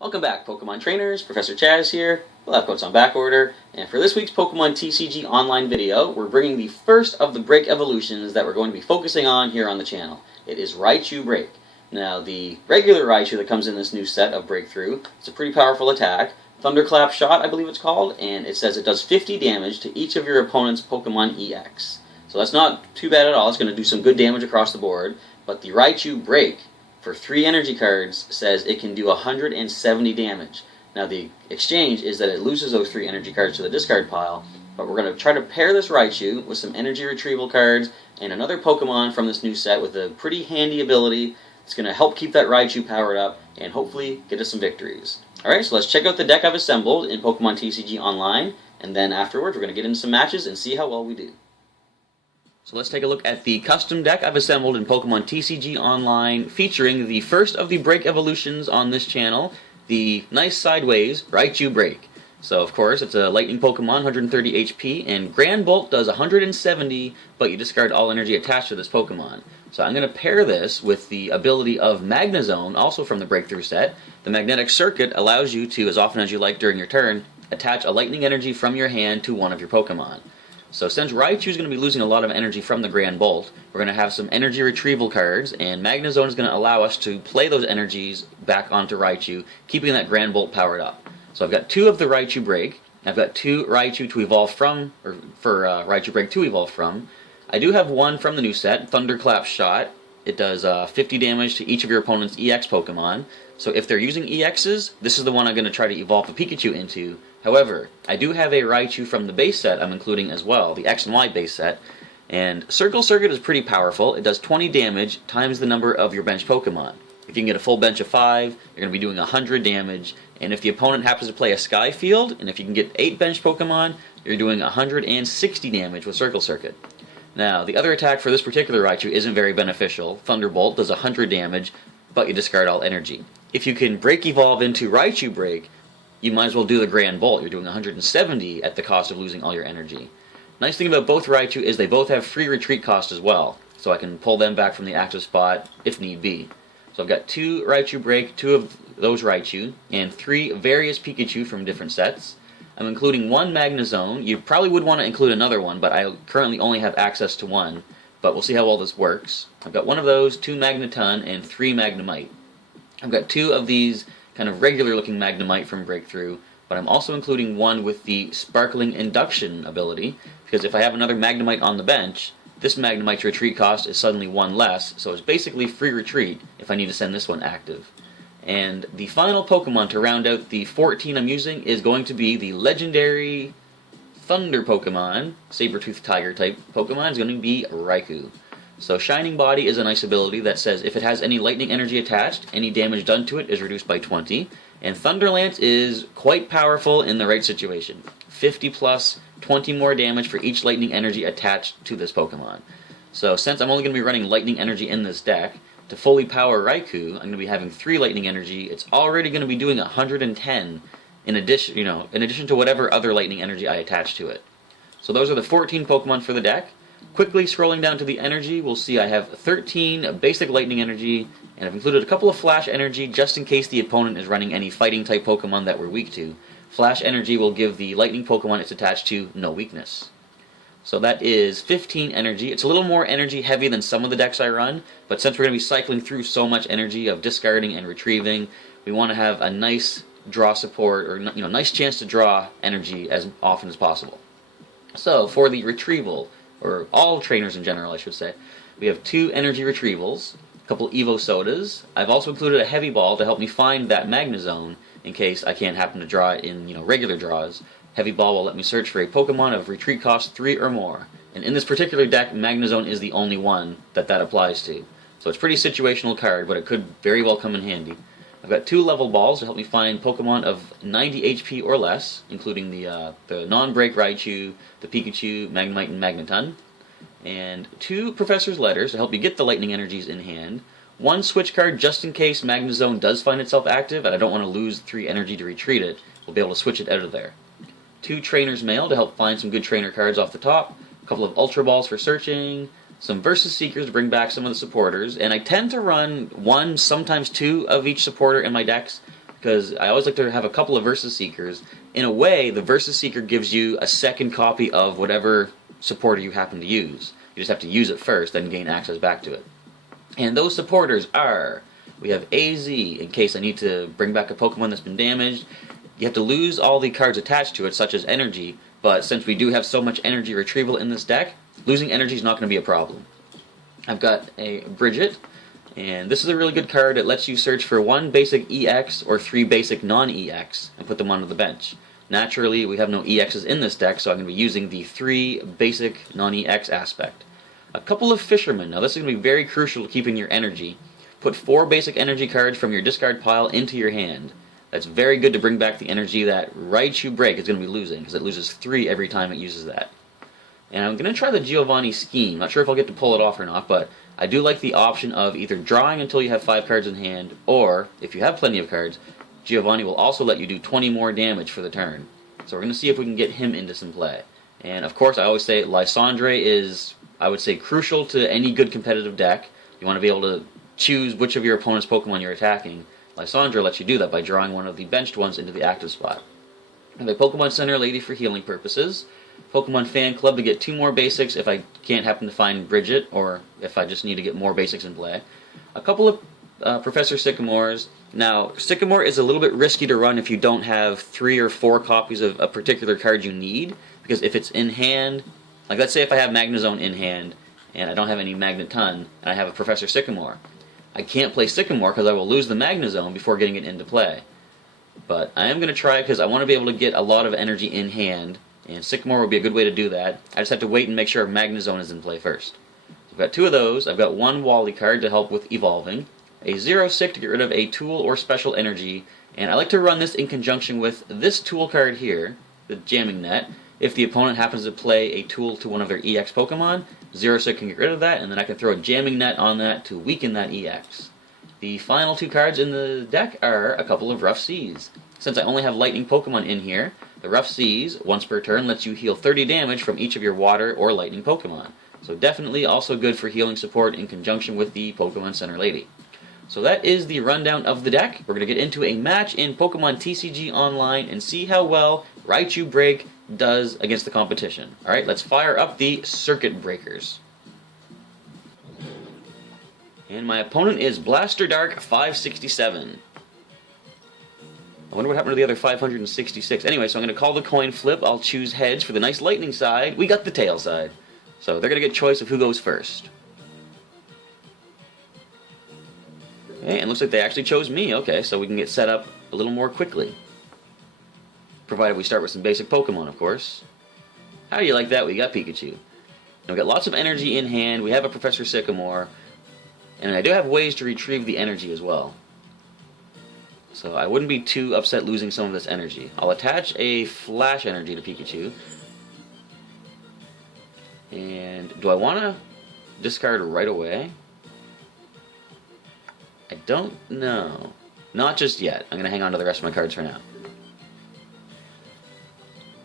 Welcome back, Pokemon trainers. Professor Chaz here. Lab coats on back order, and for this week's Pokemon TCG online video, we're bringing the first of the break evolutions that we're going to be focusing on here on the channel. It is Raichu Break. Now, the regular Raichu that comes in this new set of Breakthrough, it's a pretty powerful attack. Thunderclap Shot, I believe it's called, and it says it does 50 damage to each of your opponent's Pokemon EX. So that's not too bad at all. It's going to do some good damage across the board, but the Raichu Break, for 3 energy cards, says it can do 170 damage. Now the exchange is that it loses those 3 energy cards to the discard pile, but we're going to try to pair this Raichu with some energy retrieval cards and another Pokemon from this new set with a pretty handy ability. It's going to help keep that Raichu powered up and hopefully get us some victories. Alright, so let's check out the deck I've assembled in Pokemon TCG Online, and then afterwards we're going to get into some matches and see how well we do. So let's take a look at the custom deck I've assembled in Pokemon TCG Online, featuring the first of the break evolutions on this channel, the nice sideways Raichu Break. So of course it's a lightning Pokemon, 130 HP, and Grand Bolt does 170, but you discard all energy attached to this Pokemon. So I'm going to pair this with the ability of Magnezone, also from the Breakthrough set. The Magnetic Circuit allows you to, as often as you like during your turn, attach a lightning energy from your hand to one of your Pokemon. So since Raichu is going to be losing a lot of energy from the Grand Bolt, we're going to have some energy retrieval cards, and Magnezone is going to allow us to play those energies back onto Raichu, keeping that Grand Bolt powered up. So I've got 2 of the Raichu Break, I've got 2 Raichu to evolve from, or for Raichu Break to evolve from. I do have 1 from the new set, Thunderclap Shot. It does 50 damage to each of your opponent's EX Pokemon. So if they're using EXs, this is the one I'm going to try to evolve a Pikachu into. However, I do have a Raichu from the base set I'm including as well, the X and Y base set. And Circle Circuit is pretty powerful. It does 20 damage times the number of your bench Pokemon. If you can get a full bench of 5, you're going to be doing 100 damage. And if the opponent happens to play a Sky Field, and if you can get 8 bench Pokemon, you're doing 160 damage with Circle Circuit. Now, the other attack for this particular Raichu isn't very beneficial. Thunderbolt does 100 damage, but you discard all energy. If you can Break Evolve into Raichu Break, you might as well do the Grand Bolt. You're doing 170 at the cost of losing all your energy. Nice thing about both Raichu is they both have free retreat cost as well, so I can pull them back from the active spot if need be. So I've got 2 Raichu Break, 2 of those Raichu, and 3 various Pikachu from different sets. I'm including 1 Magnezone. You probably would want to include another one, but I currently only have access to 1. But we'll see how well this works. I've got 1 of those, 2 Magneton, and 3 Magnemite. I've got 2 of these kind of regular looking Magnemite from Breakthrough, but I'm also including 1 with the Sparkling Induction ability, because if I have another Magnemite on the bench, this Magnemite's retreat cost is suddenly 1 less, so it's basically free retreat if I need to send this one active. And the final Pokemon to round out the 14 I'm using is going to be the legendary Thunder Pokemon, Saber-Tooth Tiger type Pokemon, is going to be Raikou. So Shining Body is a nice ability that says if it has any lightning energy attached, any damage done to it is reduced by 20. And Thunderlance is quite powerful in the right situation. 50 plus, 20 more damage for each lightning energy attached to this Pokemon. So since I'm only going to be running lightning energy in this deck, to fully power Raikou, I'm going to be having 3 lightning energy. It's already going to be doing 110 in addition to whatever other lightning energy I attach to it. So those are the 14 Pokemon for the deck. Quickly scrolling down to the energy, we'll see I have 13 basic lightning energy, and I've included a couple of flash energy just in case the opponent is running any fighting type Pokemon that we're weak to. Flash energy will give the lightning Pokemon it's attached to no weakness. So that is 15 energy. It's a little more energy heavy than some of the decks I run, but since we're going to be cycling through so much energy of discarding and retrieving, we want to have a nice draw support, or nice chance to draw energy as often as possible. So for the retrieval, or all trainers in general I should say, we have 2 energy retrievals, a couple Evo Sodas. I've also included a heavy ball to help me find that Magnezone in case I can't happen to draw it in regular draws. Heavy ball will let me search for a Pokemon of retreat cost 3 or more. And in this particular deck, Magnezone is the only one that applies to. So it's a pretty situational card, but it could very well come in handy. I've got 2 level balls to help me find Pokemon of 90 HP or less, including the non-break Raichu, the Pikachu, Magnemite, and Magneton. And 2 Professor's Letters to help you get the lightning energies in hand. 1 switch card just in case Magnezone does find itself active and I don't want to lose 3 energy to retreat it. We'll be able to switch it out of there. 2 Trainer's Mail to help find some good trainer cards off the top. A couple of Ultra Balls for searching. Some Versus Seekers to bring back some of the supporters, and I tend to run 1, sometimes 2 of each supporter in my decks, because I always like to have a couple of Versus Seekers. In a way, the Versus Seeker gives you a second copy of whatever supporter you happen to use. You just have to use it first, then gain access back to it. And those supporters are, we have AZ, in case I need to bring back a Pokemon that's been damaged. You have to lose all the cards attached to it, such as Energy, but since we do have so much Energy Retrieval in this deck, losing Energy is not going to be a problem. I've got a Bridget, and this is a really good card. It lets you search for 1 basic EX or 3 basic non-EX and put them onto the bench. Naturally, we have no EXs in this deck, so I'm going to be using the 3 basic non-EX aspect. A couple of Fishermen. Now this is going to be very crucial to keeping your energy. Put 4 basic energy cards from your discard pile into your hand. That's very good to bring back the energy that Raichu BREAK is going to be losing, because it loses 3 every time it uses that. And I'm going to try the Giovanni scheme. Not sure if I'll get to pull it off or not, but I do like the option of either drawing until you have 5 cards in hand, or, if you have plenty of cards, Giovanni will also let you do 20 more damage for the turn. So we're going to see if we can get him into some play. And of course, I always say Lysandre is, I would say, crucial to any good competitive deck. You want to be able to choose which of your opponent's Pokemon you're attacking. Lysandre lets you do that by drawing one of the benched ones into the active spot. I have a Pokemon Center Lady for healing purposes. Pokemon Fan Club to get 2 more basics if I can't happen to find Bridget, or if I just need to get more basics in play. A couple of Professor Sycamores. Now, Sycamore is a little bit risky to run if you don't have 3 or 4 copies of a particular card you need, because if it's in hand, like let's say if I have Magnezone in hand, and I don't have any Magneton, and I have a Professor Sycamore, I can't play Sycamore because I will lose the Magnezone before getting it into play. But I am going to try because I want to be able to get a lot of energy in hand, and Sycamore would be a good way to do that. I just have to wait and make sure Magnezone is in play first. I've got 2 of those. I've got 1 Wally card to help with evolving, a 0-6 to get rid of a tool or special energy, and I like to run this in conjunction with this tool card here, the Jamming Net. If the opponent happens to play a tool to one of their EX Pokemon, 0-6 can get rid of that, and then I can throw a Jamming Net on that to weaken that EX. The final 2 cards in the deck are a couple of Rough Seas. Since I only have Lightning Pokemon in here, the Rough Seas, once per turn, lets you heal 30 damage from each of your Water or Lightning Pokemon. So definitely also good for healing support in conjunction with the Pokemon Center Lady. So that is the rundown of the deck. We're going to get into a match in Pokemon TCG Online and see how well Raichu BREAK does against the competition. Alright, let's fire up the Circuit Breakers. And my opponent is Blaster Dark 567. I wonder what happened to the other 566. Anyway, so I'm going to call the coin flip. I'll choose heads for the nice lightning side. We got the tail side. So they're going to get choice of who goes first. Okay, and looks like they actually chose me. Okay, so we can get set up a little more quickly. Provided we start with some basic Pokemon, of course. How do you like that? We got Pikachu. Now we got lots of energy in hand. We have a Professor Sycamore. And I do have ways to retrieve the energy as well. So I wouldn't be too upset losing some of this energy. I'll attach a Flash Energy to Pikachu. And do I want to discard right away? I don't know. Not just yet. I'm going to hang on to the rest of my cards for now.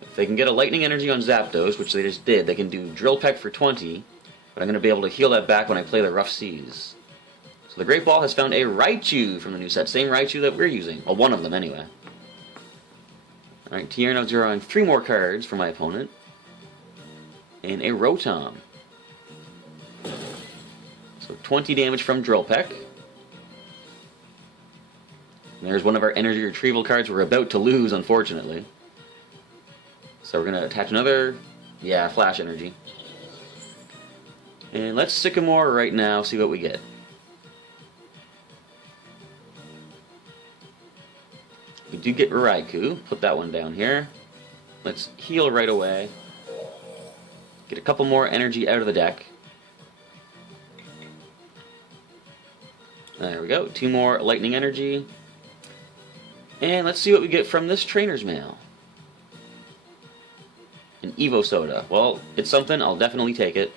If they can get a Lightning Energy on Zapdos, which they just did, they can do Drill Peck for 20, but I'm going to be able to heal that back when I play the Rough Seas. So the Great Ball has found a Raichu from the new set. Same Raichu that we're using. Well, one of them anyway. Alright, Tierno's drawing 3 more cards for my opponent. And a Rotom. So 20 damage from Drill Peck. And there's one of our Energy Retrieval cards we're about to lose, unfortunately. So we're going to attach another, Flash Energy. And let's Sycamore right now, see what we get. We do get Raikou. Put that one down here. Let's heal right away. Get a couple more energy out of the deck. There we go. 2 more Lightning Energy. And let's see what we get from this Trainer's Mail. An Evo Soda. Well, it's something. I'll definitely take it.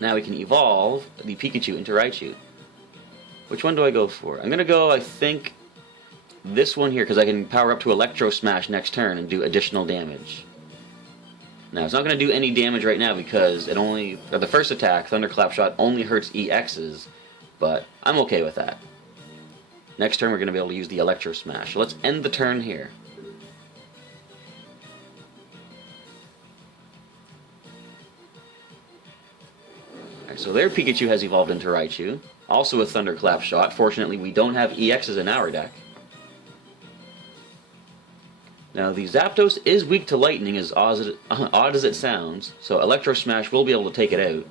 Now we can evolve the Pikachu into Raichu. Which one do I go for? I'm going to go, I think, this one here, because I can power up to Electro Smash next turn and do additional damage. Now, it's not going to do any damage right now because it only, or the first attack, Thunderclap Shot, only hurts EXs, but I'm okay with that. Next turn we're going to be able to use the Electro Smash. So let's end the turn here. Alright, so their Pikachu has evolved into Raichu. Also a Thunderclap shot. Fortunately, we don't have EXs in our deck. Now, the Zapdos is weak to lightning, as odd as it sounds, so Electro Smash will be able to take it out.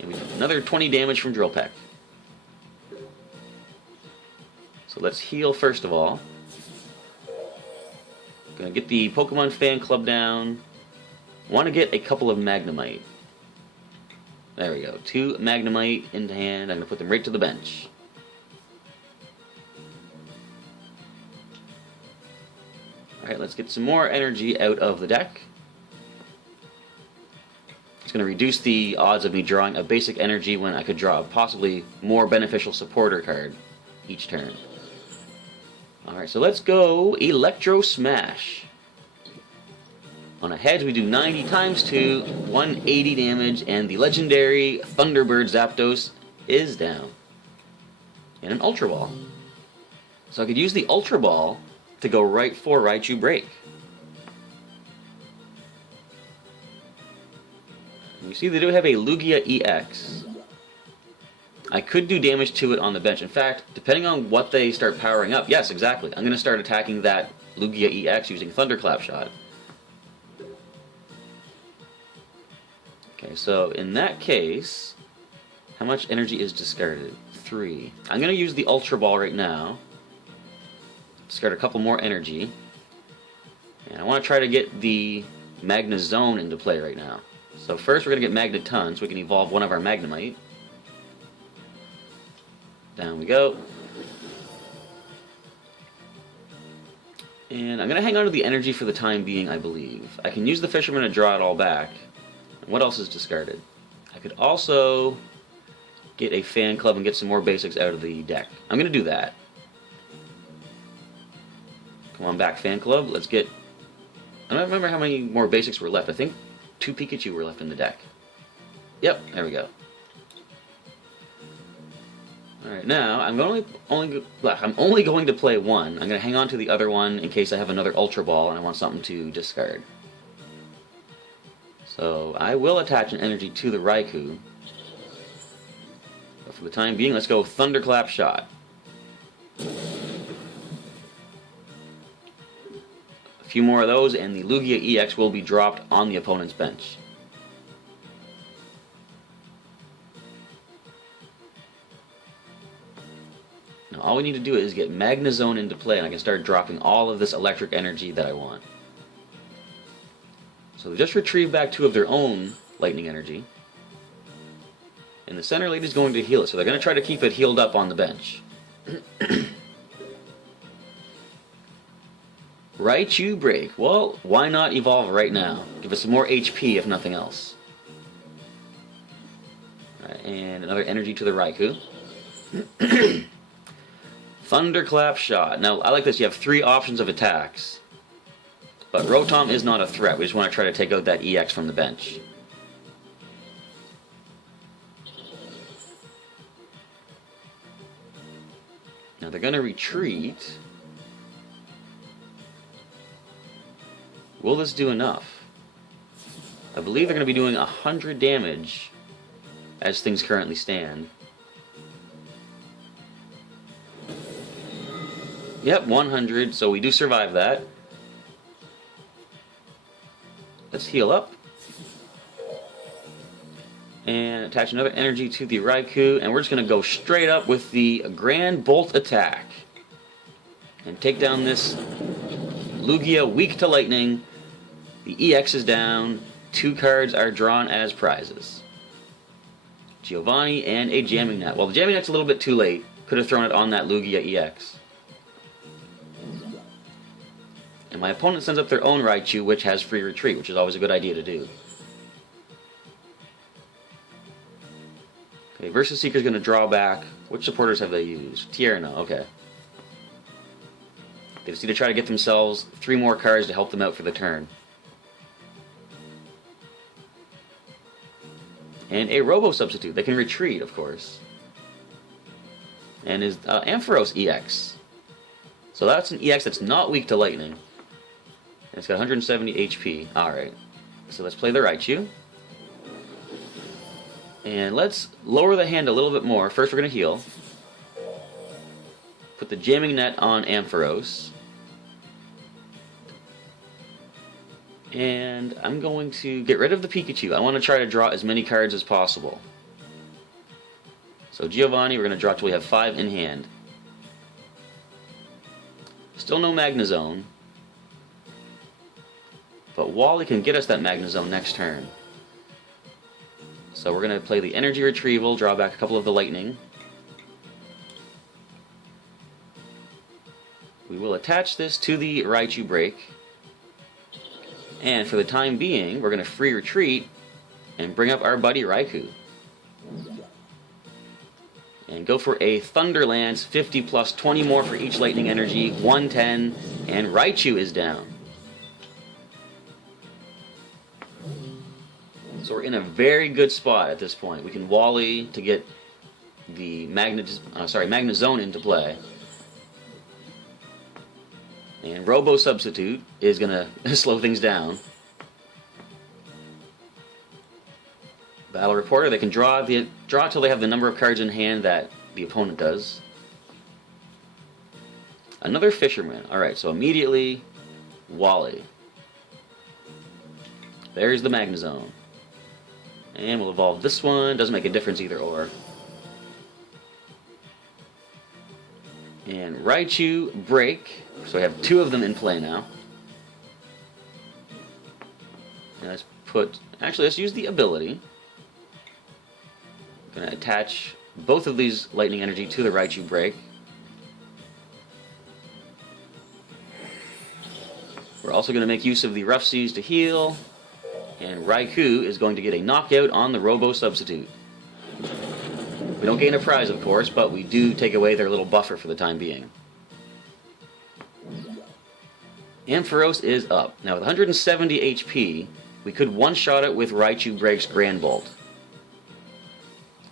And we have another 20 damage from Drill Peck. So let's heal first of all. Gonna get the Pokemon Fan Club down. Want to get a couple of Magnemite. There we go. 2 Magnemite into hand. I'm gonna put them right to the bench. Alright, let's get some more energy out of the deck. It's going to reduce the odds of me drawing a basic energy when I could draw a possibly more beneficial supporter card each turn. Alright, so let's go Electro Smash. On a heads, we do 90 times 2, 180 damage, and the legendary Thunderbird Zapdos is down. And an Ultra Ball. So I could use the Ultra Ball to go right for Raichu Break. You see they do have a Lugia-EX. I could do damage to it on the bench. In fact, depending on what they start powering up, yes, exactly. I'm going to start attacking that Lugia-EX using Thunderclap Shot. Okay, so in that case, how much energy is discarded? 3. I'm going to use the Ultra Ball right now. Discard a couple more energy. And I want to try to get the Magnezone into play right now. So first we're going to get Magneton so we can evolve one of our Magnemite. Down we go. And I'm going to hang on to the energy for the time being, I believe. I can use the Fisherman to draw it all back. And what else is discarded? I could also get a Fan Club and get some more basics out of the deck. I'm going to do that. Come on back, Fan Club. Let's get... I don't remember how many more basics were left. I think 2 Pikachu were left in the deck. Yep, there we go. Alright, now I'm only going to play one. I'm going to hang on to the other one in case I have another Ultra Ball and I want something to discard. So I will attach an energy to the Raikou. But for the time being, let's go Thunderclap Shot. A few more of those, and the Lugia-EX will be dropped on the opponent's bench. Now all we need to do is get Magnezone into play, and I can start dropping all of this electric energy that I want. So they just retrieve back 2 of their own lightning energy. And the center lady is going to heal it, so they're going to try to keep it healed up on the bench. Raichu Break. Well, why not evolve right now? Give us some more HP if nothing else. Alright, and another energy to the Raikou. Thunderclap Shot. Now, I like this. You have 3 options of attacks. But Rotom is not a threat. We just want to try to take out that EX from the bench. Now, they're going to retreat. Will this do enough? I believe they're going to be doing 100 damage as things currently stand. Yep, 100, so we do survive that. Let's heal up. And attach another energy to the Raikou, and we're just going to go straight up with the Grand Bolt attack. And take down this Lugia weak to lightning. The EX is down. 2 cards are drawn as prizes. Giovanni and a Jamming Net. Well, the Jamming Net's a little bit too late. Could have thrown it on that Lugia-EX. And my opponent sends up their own Raichu, which has free retreat, which is always a good idea to do. Okay, Versus Seeker's going to draw back. Which supporters have they used? Tierno, okay. They just need to try to get themselves 3 more cards to help them out for the turn. And a Robo Substitute. They can retreat, of course. and is Ampharos EX. So that's an EX that's not weak to lightning. And it's got 170 HP. Alright, so let's play the Raichu. And let's lower the hand a little bit more. First we're going to heal. Put the jamming net on Ampharos. And I'm going to get rid of the Pikachu. I want to try to draw as many cards as possible. So Giovanni, we're going to draw till we have 5 in hand. Still no Magnezone. But Wally can get us that Magnezone next turn. So we're going to play the Energy Retrieval, draw back a couple of the Lightning. We will attach this to the Raichu Break. And for the time being, we're going to free retreat and bring up our buddy Raikou. And go for a Thunderlance, 50 plus 20 more for each lightning energy, 110, and Raichu is down. So we're in a very good spot at this point. We can Wally to get the Magnezone into play. And Robo Substitute is going to slow things down. Battle Reporter, they can draw till they have the number of cards in hand that the opponent does. Another Fisherman. Alright, so immediately Wally. There's the Magnezone. And we'll evolve this one. Doesn't make a difference either or. And Raichu Break. So we have 2 of them in play now. And let's use the ability. I'm going to attach both of these lightning energy to the Raichu Break. We're also going to make use of the Rough Seas to heal. And Raikou is going to get a knockout on the Robo Substitute. We don't gain a prize, of course, but we do take away their little buffer for the time being. Ampharos is up. Now with 170 HP, we could one-shot it with Raichu BREAK's Grand Bolt.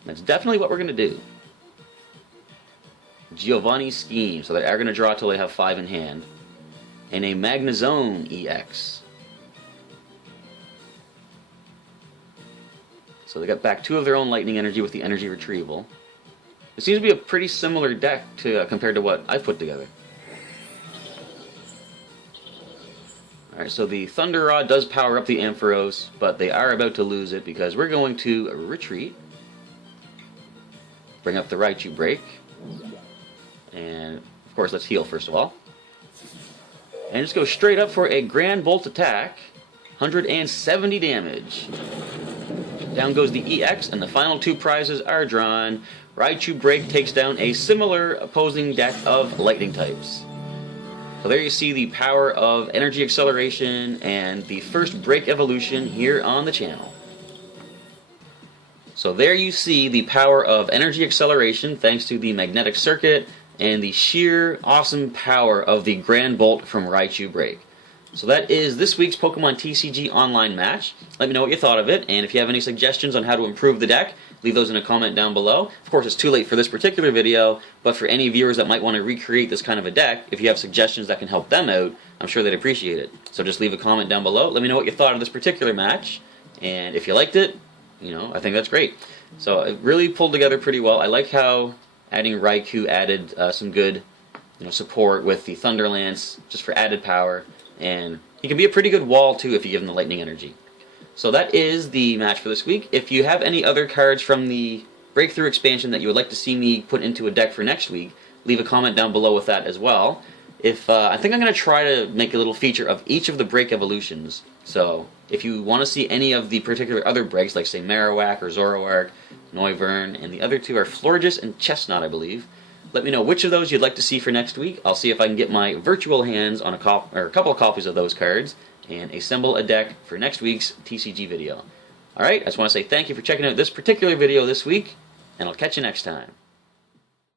That's definitely what we're going to do. Giovanni's Scheme, so they are going to draw till they have 5 in hand. And a Magnezone EX. So they got back 2 of their own lightning energy with the Energy Retrieval. It seems to be a pretty similar deck to compared to what I've put together. Alright, so the Thunder Rod does power up the Ampharos, but they are about to lose it because we're going to retreat. Bring up the Raichu Break. And, of course, let's heal first of all. And just go straight up for a Grand Bolt attack. 170 damage. Down goes the EX, and the final 2 prizes are drawn. Raichu Break takes down a similar opposing deck of lightning types. So there you see the power of Energy Acceleration and the first BREAK Evolution here on the channel. So there you see the power of Energy Acceleration thanks to the Magnetic Circuit and the sheer awesome power of the Grand Bolt from Raichu Break. So that is this week's Pokemon TCG online match. Let me know what you thought of it, and if you have any suggestions on how to improve the deck, leave those in a comment down below. Of course, it's too late for this particular video, but for any viewers that might want to recreate this kind of a deck, if you have suggestions that can help them out, I'm sure they'd appreciate it. So just leave a comment down below. Let me know what you thought of this particular match, and if you liked it, I think that's great. So it really pulled together pretty well. I like how adding Raikou added some good support with the Thunderlance, just for added power. And he can be a pretty good wall too if you give him the lightning energy. So that is the match for this week. If you have any other cards from the Breakthrough expansion that you would like to see me put into a deck for next week, leave a comment down below with that as well. I think I'm going to try to make a little feature of each of the BREAK evolutions. So if you want to see any of the particular other breaks, like say Marowak or Zoroark, Noivern, and the other 2 are Florges and Chestnut, I believe. Let me know which of those you'd like to see for next week. I'll see if I can get my virtual hands on a couple of copies of those cards and assemble a deck for next week's TCG video. Alright, I just want to say thank you for checking out this particular video this week, and I'll catch you next time.